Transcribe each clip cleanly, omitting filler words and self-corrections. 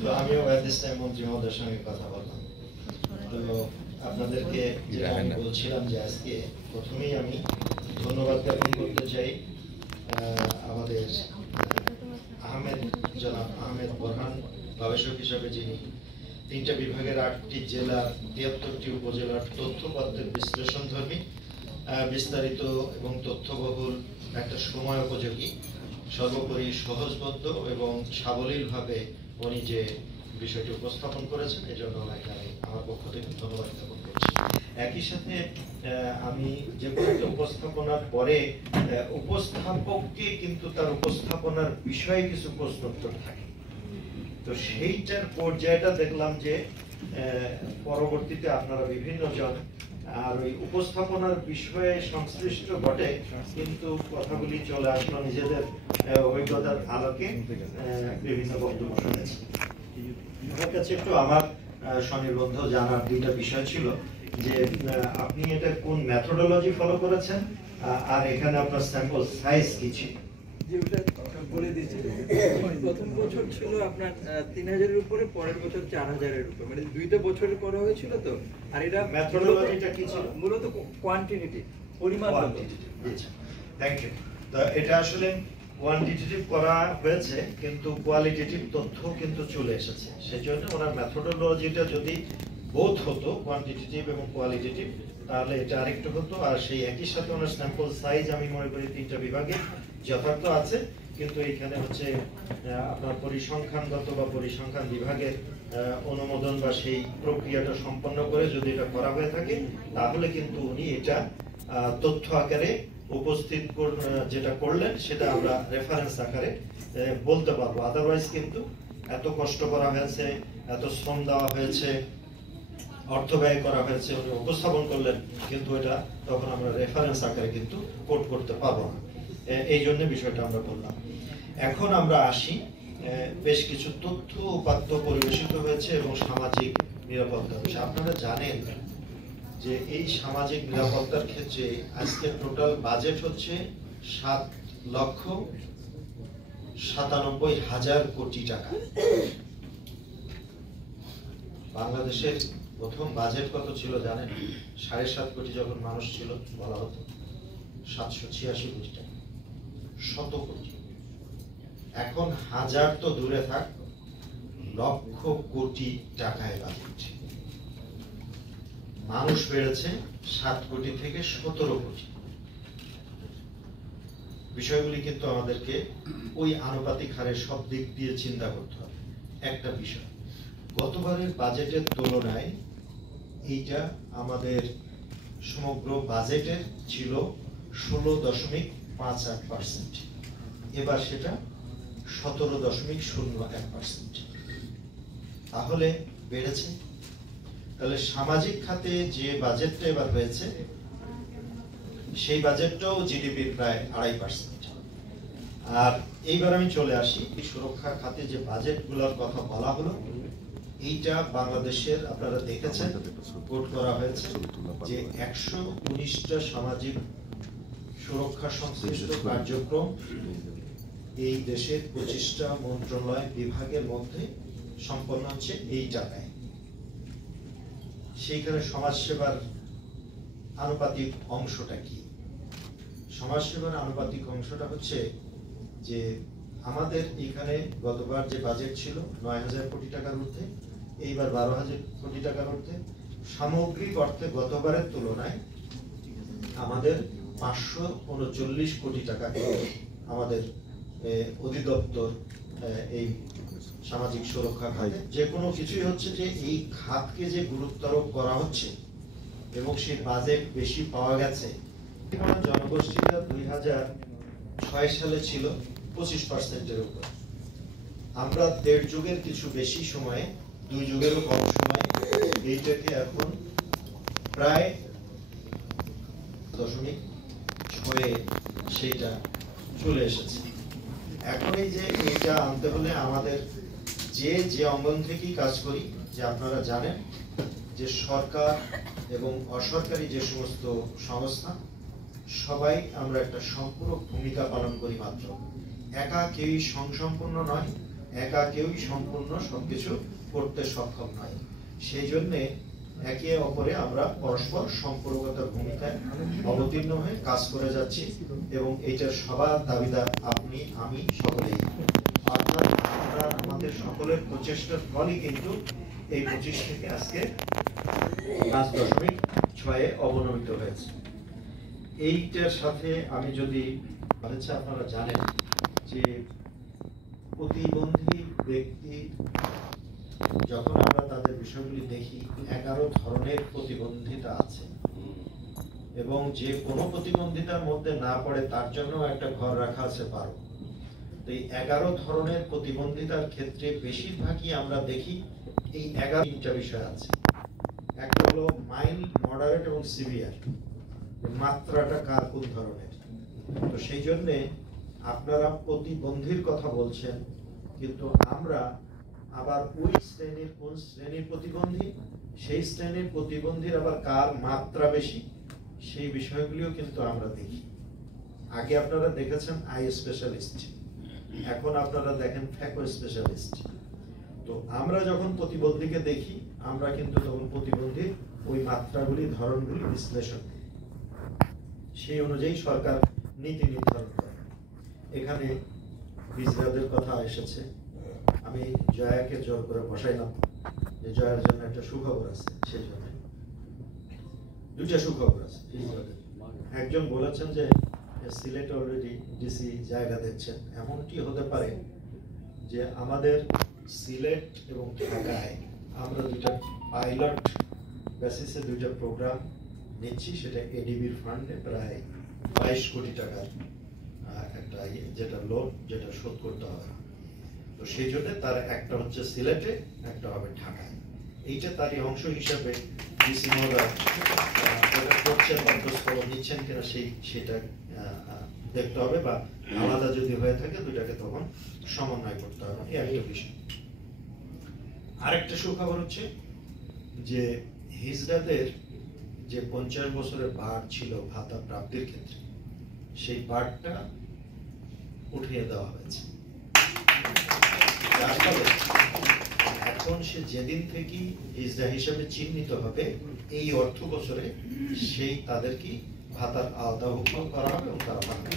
তো আমিও this time মন্ত্রী মহোদয়ের সঙ্গে কথা বললাম। তো আপনাদেরকে যেটা আমি বলছিলাম যে আজকে প্রথমেই আমি ধন্যবাদ জ্ঞাপন করতে চাই আমাদের জনাব আহমেদ বোরহান গবেষক হিসাবে, যিনি 3টা বিভাগের 8টি জেলা 73টি উপজেলার তথ্যপত্রের বিশ্লেষণধর্মী বিস্তারিত এবং তথ্যবহুল একটা সময় উপযোগী, সর্বোপরি সহজবোধ্য এবং সাবলীলভাবে উনি যে বিষয়টি উপস্থাপন করেছেন, এজন্য ওনাকে আমি আমার পক্ষ থেকে ধন্যবাদ জ্ঞাপন করছি। একই সাথে আমি যে কোনো একটা উপস্থাপনার পরে উপস্থাপককে কিন্তু তার উপস্থাপনার বিষয়ে কিছু প্রশ্নোত্তর থাকে। তো সেইটার পর্যায়টা দেখলাম যে পরবর্তীতে আপনারা বিভিন্ন জন আর ওই উপস্থাপনার বিষয়ে সংশ্লিষ্ট বটে, কিন্তু কথাগুলি চলে আসলো নিজেদের অভিজ্ঞতার আলোকে বিভিন্ন বক্তব্য শুনেছি। আমার কাছে একটু আমার স্বনির্বন্ধ জানার 2টা বিষয় ছিল যে আপনি এটা কোন মেথোডোলজি ফলো করেছেন, আর এখানে আপনার স্যাম্পল সাইজ কি ছিল? বলে দিচ্ছি, প্রথম বছর ছিল আপনার 3000-এর উপরে, পরের বছর 4000-এর উপরে, মানে 2টা বছরের পরে হয়েছিল। তো আর এটা মেথোডোলজিটা কি ছিল? মূলত কোয়ান্টিটেটিভ, পরিমাণ। আচ্ছা, থ্যাংক ইউ। তো এটা আসলে কোয়ান্টিটেটিভ করা হয়েছে, কিন্তু কোয়ালিটেটিভ তথ্য কিন্তু চলে এসেছে। সেজন্য ওনার মেথোডোলজিটা যদি বোথ হতো, কোয়ান্টিটেটিভ এবং কোয়ালিটেটিভ, তাহলে এটা আরেকটু হতো। আর সেই একই সাথে ওনার স্যাম্পল সাইজ আমি মনে করি 3টা বিভাগে যথার্থ আছে, কিন্তু এইখানে হচ্ছে আপনার পরিসংখ্যানগত বা পরিসংখ্যান বিভাগের অনুমোদন বা সেই প্রক্রিয়াটা সম্পন্ন করে যদি এটা করা হয়ে থাকে, তাহলে কিন্তু উনি এটা তথ্য আকারে উপস্থিত যেটা করলেন সেটা আমরা রেফারেন্স আকারে বলতে পারবো। আদারওয়াইজ কিন্তু এত কষ্ট করা হয়েছে, এত শ্রম দেওয়া হয়েছে, অর্থ ব্যয় করা হয়েছে, উনি উপস্থাপন করলেন, কিন্তু এটা তখন আমরা রেফারেন্স আকারে কিন্তু কোট করতে পারবো না। এই জন্য বিষয়টা আমরা বললাম। এখন আমরা আসি, বেশ কিছু তথ্য উপাত্ত পরিবেশিত হয়েছে এবং সামাজিক নিরাপত্তা বিষয়। আপনারা জানেন যে এই সামাজিক নিরাপত্তার ক্ষেত্রে আজকে টোটাল বাজেট হচ্ছে 7,97,000 কোটি টাকা। বাংলাদেশের প্রথম বাজেট কত ছিল জানেন? 7.5 কোটি যখন মানুষ ছিল বলা হতো 786 কোটি টাকা, 100 কোটি। এখন হাজার তো দূরে থাক, লক্ষ কোটি টাকায় বাজেট। মানুষ বেড়েছে 7 কোটি থেকে 17 কোটি। বিষয়গুলি কিন্তু আমাদেরকে ওই আনুপাতিক হারে সব দিক দিয়ে চিন্তা করতে হবে। একটা বিষয়, গতবারের বাজেটের তুলনায় এইটা আমাদের সমগ্র বাজেটের ছিল 16.58%, এবার সেটা 17.01%। তাহলে বেড়েছে। তাহলে সামাজিক খাতে যে বাজেটটা এবার হয়েছে, সেই বাজেটটাও জিডিপির প্রায় 2.5%। আর এইবার আমি চলে আসি সুরক্ষা খাতে যে বাজেটগুলোর কথা বলা হলো, এইটা বাংলাদেশের আপনারা দেখেছেন কোট করা হয়েছে যে 119টা সামাজিক সুরক্ষা সংশ্লিষ্ট কার্যক্রম এই দেশের 25টা মন্ত্রণালয় বিভাগের মধ্যে সম্পন্ন হচ্ছে এই টাকায়। সেইখানে সমাজসেবার আনুপাতিক অংশটা কি? সমাজসেবার আনুপাতিক অংশটা হচ্ছে যে আমাদের এখানে গতবার যে বাজেট ছিল 9,000 কোটি টাকার ঊর্ধ্বে, এইবার 12,000 কোটি টাকার ঊর্ধ্বে। সামগ্রিক অর্থে গতবারের তুলনায় আমাদের 539 কোটি টাকা আমাদের অধিদপ্তর এই সামাজিক সুরক্ষা খাতে। যে কোনো কিছুই হচ্ছে যে এই খাতকে যে গুরুত্ব আরোপ করা হচ্ছে এবং সেই বাজেট বেশি পাওয়া গেছে। জনগোষ্ঠীটা 2006 সালে ছিল 25%-এর উপর। আমরা 1.5 যুগের কিছু বেশি সময়ে, 2 যুগেরও কম সময়ে এইটাকে এখন প্রায় 0.6 সেইটা চলে এসেছে। এখন এই যে এইটা আনতে হলে আমাদের যে অঙ্গন থেকেই কাজ করি, যে আপনারা জানেন যে সরকার এবং অসরকারি যে সমস্ত সংস্থা, সবাই আমরা একটা সম্পূরক ভূমিকা পালন করি। মাত্র একা কেউই স্বয়ংসম্পূর্ণ নয়, একা কেউই সম্পূর্ণ সবকিছু করতে সক্ষম নয়। সেই জন্যে একে অপরে আমরা পরস্পর সম্পর্কগত ভূমিকায় অবতীর্ণ হয়ে কাজ করে যাচ্ছি এবং এইটার সবার দাবিদার আপনি, আমি, সকলেই। অর্থাৎ আমরা আমাদের সকলের প্রচেষ্টার ফলই কিন্তু এই 25 থেকে আজকে 5.6 অবনমিত হয়েছে। এইটার সাথে আমি যদি আপনারা জানেন যে প্রতিবন্ধী ব্যক্তি যখন আমরা তাদের বিষয়গুলি দেখি 11 ধরনের প্রতিবন্ধিতা আছে এবং যে কোনো প্রতিবন্ধিতার মধ্যে না পড়ে তার জন্য একটা ঘর রাখা আছে 12। তো এই 11 ধরনের প্রতিবন্ধিতার ক্ষেত্রে বেশিরভাগই আমরা দেখি এই 11টা বিষয় আছে। একটা হলো মাইল্ড, মডারেট এবং সিভিয়ার, মাত্রাটা কার কোন ধরনের। তো সেই জন্যে আপনারা প্রতিবন্ধীর কথা বলছেন, কিন্তু আমরা আবার ওই শ্রেণীর কোন শ্রেণীর প্রতিবন্ধী, সেই শ্রেণীর প্রতিবন্ধীর আবার কার মাত্রা বেশি, সেই বিষয়গুলিও কিন্তু আমরা দেখি। আগে আপনারা দেখেছেন আই স্পেশালিস্ট, এখন আপনারা দেখেন ফ্যাকো স্পেশালিস্ট। তো আমরা যখন প্রতিবন্ধীকে দেখি আমরা কিন্তু তখন প্রতিবন্ধীর ওই মাত্রাগুলি, ধরনগুলি বিশ্লেষণ করি, সেই অনুযায়ী সরকার নীতি নির্ধারণ করে। এখানে হিজড়াদের কথা এসেছে, আমি জয়াকে জোর করে বসাইলাম যে জয়ার জন্য একটা সুখবর আছে। সেই জন্য দুইটা সুখবর আছে হিজড়াদের। একজন বলেছেন যে সিলেট অলরেডি ডিসি জায়গা দেখছেন। এমনটি হতে পারে যে আমাদের সিলেট এবং ঢাকায় আমরা দুইটা পাইলট বেসিসে দুইটা প্রোগ্রাম নিচ্ছি, সেটা এডিবির ফান্ডে প্রায় 22 কোটি টাকার একটা যেটা লোন, যেটা শোধ করতে হবে। তো সেই জন্য তার একটা হচ্ছে সিলেটে, একটা হবে ঢাকায়। এইটা তারই অংশ হিসাবে ডিসি মহোদয় করছেন, অন্তঃস্থল নিচ্ছেন কিনা সেটা দেখতে হবে, বা আলাদা যদি হয়ে থাকে দুটাকে তখন সমন্বয় করতে হবে। এই একটা বিষয়। আরেকটা সুখবর হচ্ছে যে হিজড়াদের যে 50 বছরের বার ছিল ভাতা প্রাপ্তির ক্ষেত্রে, সেই বারটা উঠিয়ে দেওয়া হয়েছে। যার ফলে এখন সে যেদিন থেকে হিজড়া হিসেবে চিহ্নিত হবে এই অর্থ বছরে সেই তাদেরকে ভাতার আওতাভুক্ত করা হবে এবং তারা পাবে।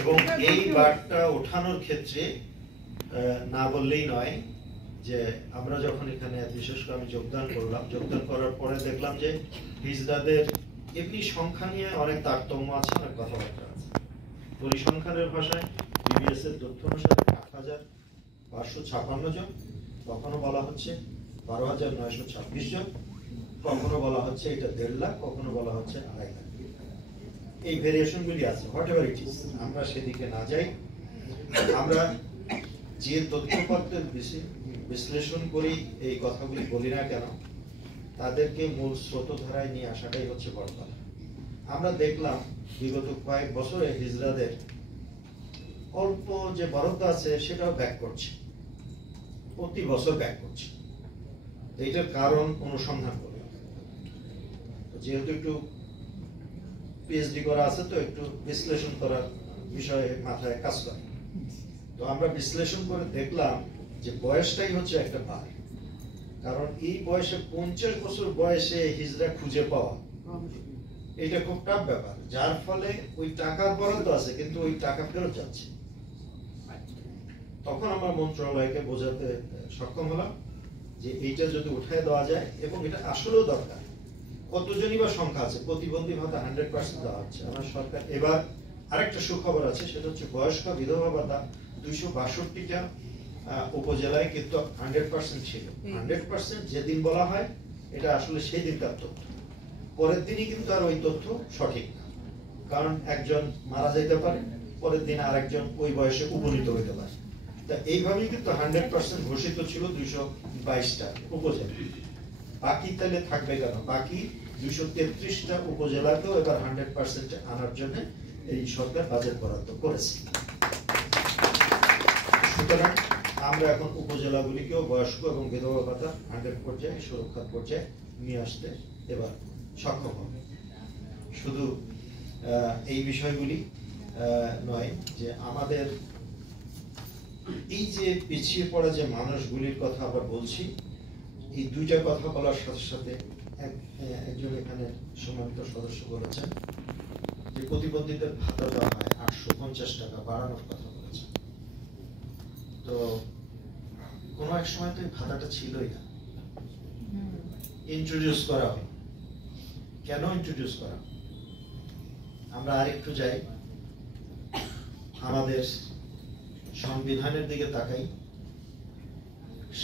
এবং এই বারটা ওঠানোর ক্ষেত্রে না বললেই নয় যে আমরা যখন এখানে বিশেষ করে আমি যোগদান করার পরে দেখলাম যে হিজড়াদের এমনি সংখ্যা নিয়ে অনেক তারতম্য আছে, অনেক কথাবার্তা আছে। পরিসংখ্যানের ভাষায় বিবিএস এর তথ্য অনুসারে 8,556 জন, কখনো বলা হচ্ছে 12,926 জন, কখনো বলা হচ্ছে এটা 1.5 লাখ, কখনো বলা হচ্ছে 2.5 লাখ। এই ভেরিয়েশনগুলি আছে। হোয়াট এভার ইট ইজ, আমরা সেদিকে না যাই। আমরা যে তথ্যপত্রের বিশ্লেষণ করি, এই কথাগুলি বলি না কেন, তাদেরকে মূল স্রোতধারায় নিয়ে আসাটাই হচ্ছে বড় কথা। আমরা দেখলাম বিগত কয়েক বছরে হিজড়াদের অল্প যে বরাদ্দ আছে সেটাও ব্যাক করছে, প্রতি বছর ব্যাক করছে। এইটার কারণ অনুসন্ধান করে, যেহেতু একটু পিএইচডি করা আছে তো একটু বিশ্লেষণ করার বিষয়ে মাথায় কাজ করে। তো আমরা বিশ্লেষণ করে দেখলাম যে বয়সটাই হচ্ছে একটা বার। কারণ এই বয়সে 50 বছর বয়সে হিজড়া খুঁজে পাওয়া এটা খুব টাফ ব্যাপার, যার ফলে ওই টাকার বরাদ্দ আছে কিন্তু ওই টাকা ফেরত যাচ্ছে। তখন আমরা মন্ত্রণালয়কে বোঝাতে সক্ষম হলাম যে এইটা যদি উঠায় দেওয়া যায়, এবং এটা আসলেও দরকার। কতজনই বা সংখ্যা আছে, প্রতিবন্ধী ভাতা 100% দেওয়া হচ্ছে আমার সরকার। এবার আরেকটা সুখবর আছে, সেটা হচ্ছে বয়স্ক বিধবা ভাতা 262টা উপজেলায় কিন্তু 100% ছিল। 100% যেদিন বলা হয় এটা আসলে সেই দিনকার তথ্য, পরের দিনই কিন্তু আর ওই তথ্য সঠিক না। কারণ একজন মারা যেতে পারে, পরের দিন আরেকজন ওই বয়সে উপনীত হতে পারে। তা এইভাবেই কিন্তু 100% ঘোষিত ছিল 222টা উপজেলা। বাকি তাহলে থাকবে কেন? বাকি 233টা উপজেলাকেও এবার 100% আনার জন্য এই সরকার বাজেট বরাদ্দ করেছে। সুতরাং আমরা এখন উপজেলাগুলিকেও বয়স্ক এবং বিধবা ভাতা 100 পর্যায়ে, সুরক্ষার পর্যায়ে নিয়ে আসতে এবার সক্ষম হবে। শুধু এই বিষয়গুলি নয় যে আমাদের এই যে পিছিয়ে পড়া যে মানুষগুলির কথা আবার বলছি, এই দুইটা কথা বলার সাথে সাথে একজন এখানে সম্মানিত সদস্য বলেছেন যে প্রতিবন্ধীদের ভাতা দেওয়া হয় 850 টাকা বাড়ানোর কথা বলেছেন। তো কোনো এক সময় তো এই ভাতাটা ছিলই না, ইন্ট্রোডিউস করা হলো। কেন ইন্ট্রোডিউস করা? আমরা আরেকটু যাই, আমাদের সংবিধানের দিকে তাকাই।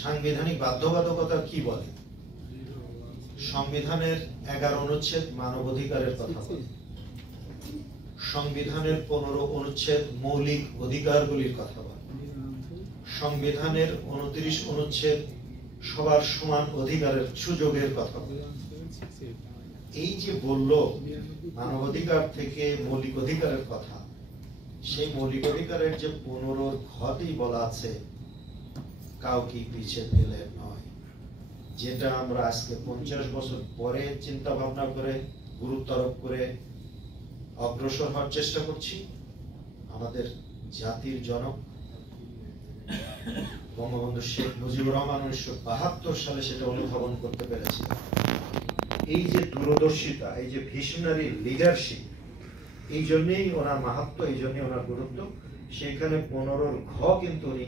সাংবিধানিক বাধ্যবাধকতা কি বলে? সংবিধানের 11 অনুচ্ছেদ মানবাধিকারের কথা বলে, সংবিধানের 15 অনুচ্ছেদ মৌলিক অধিকারগুলির কথা বলে, সংবিধানের 29 অনুচ্ছেদ সবার সমান অধিকারের সুযোগের কথা বলে। এই যে বলল মানবাধিকার থেকে মৌলিক অধিকারের কথা, সেই মৌলিক অধিকারের যে 15 ঘতেই বলা আছে কাউকে পিছিয়ে ফেলে নয়, যেটা আমরা আজকে 50 বছর পরে চিন্তা ভাবনা করে গুরুত্ব আরোপ করে অগ্রসর হওয়ার চেষ্টা করছি। আমাদের জাতির জনক বঙ্গবন্ধু শেখ মুজিবুর রহমান 1972 সালে সেটা অনুধাবন করতে পেরেছিল। এই যে দূরদর্শিতা, এই যে ভিশনারি লিডারশিপ, এই জন্যই ওনার মাহাত্ম, এই জন্যই ওনার গুরুত্ব। সেখানে 15 ঘ কিন্তু উনি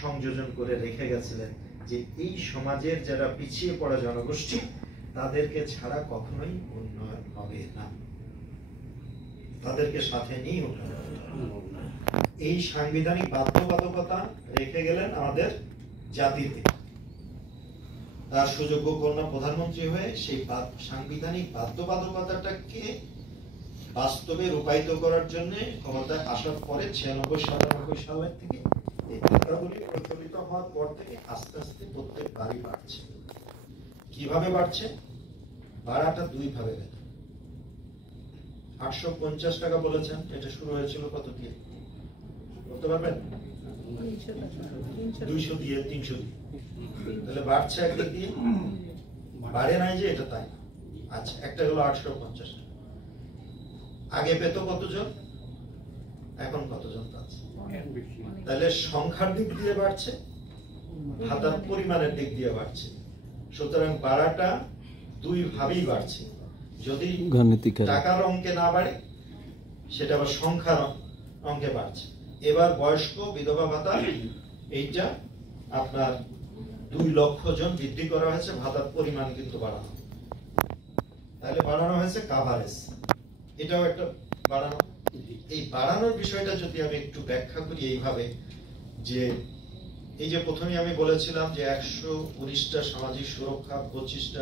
সংযোজন করে রেখে গেছিলেন যে এই সমাজের যারা পিছিয়ে পড়া জনগোষ্ঠী, তাদেরকে ছাড়া কখনোই উন্নয়ন হবে না, তাদেরকে সাথে নিয়ে উন্নয়ন হবে। এই সাংবিধানিক বাধ্যবাধকতা রেখে গেলেন আমাদের জাতিতে। তার সুযোগ্য কন্যা প্রধানমন্ত্রী হয়ে সেই সাংবিধানিক বাধ্যবাধকতাটাকে বাস্তবে রূপায়িত করার জন্য ক্ষমতায় আসার পরে 96-97 সালের থেকে এই ভাতাগুলি প্রচলিত হওয়ার পর থেকে আস্তে আস্তে প্রত্যেক বাড়ি বাড়ছে। কিভাবে বাড়ছে? ভাড়াটা 2 ভাবে বেতন। 850 টাকা বলেছেন, এটা শুরু হয়েছিল কত দিয়ে বলতে পারবেন? 200 দিয়ে, 300 দিয়ে। তাহলে বাড়ছে একদিক দিয়ে, বাড়ে নাই যে এটা তাই না। আচ্ছা, একটা হলো 850 টাকা। আগে পেত কতজন, এখন কতজন পাচ্ছে? তাহলে সংখ্যার দিক দিয়ে বাড়ছে, ভাতার পরিমাণের দিক দিয়ে বাড়ছে। সুতরাং বাড়াটা 2 ভাবেই বাড়ছে। যদি টাকার অঙ্কে না বাড়ে, সেটা আবার সংখ্যার অঙ্কে বাড়ছে। এবার বয়স্ক বিধবা ভাতা এইটা আপনার 2 লক্ষ জন বৃদ্ধি করা হয়েছে, ভাতার পরিমাণ কিন্তু বাড়ানো। তাহলে বাড়ানো হয়েছে কাভারেজ, এটাও একটা বাড়ানো। এই বাড়ানোর বিষয়টা যদি আমি একটু ব্যাখ্যা করি এইভাবে, যে এই যে প্রথমে আমি বলেছিলাম যে 119টা সামাজিক সুরক্ষা, 25টা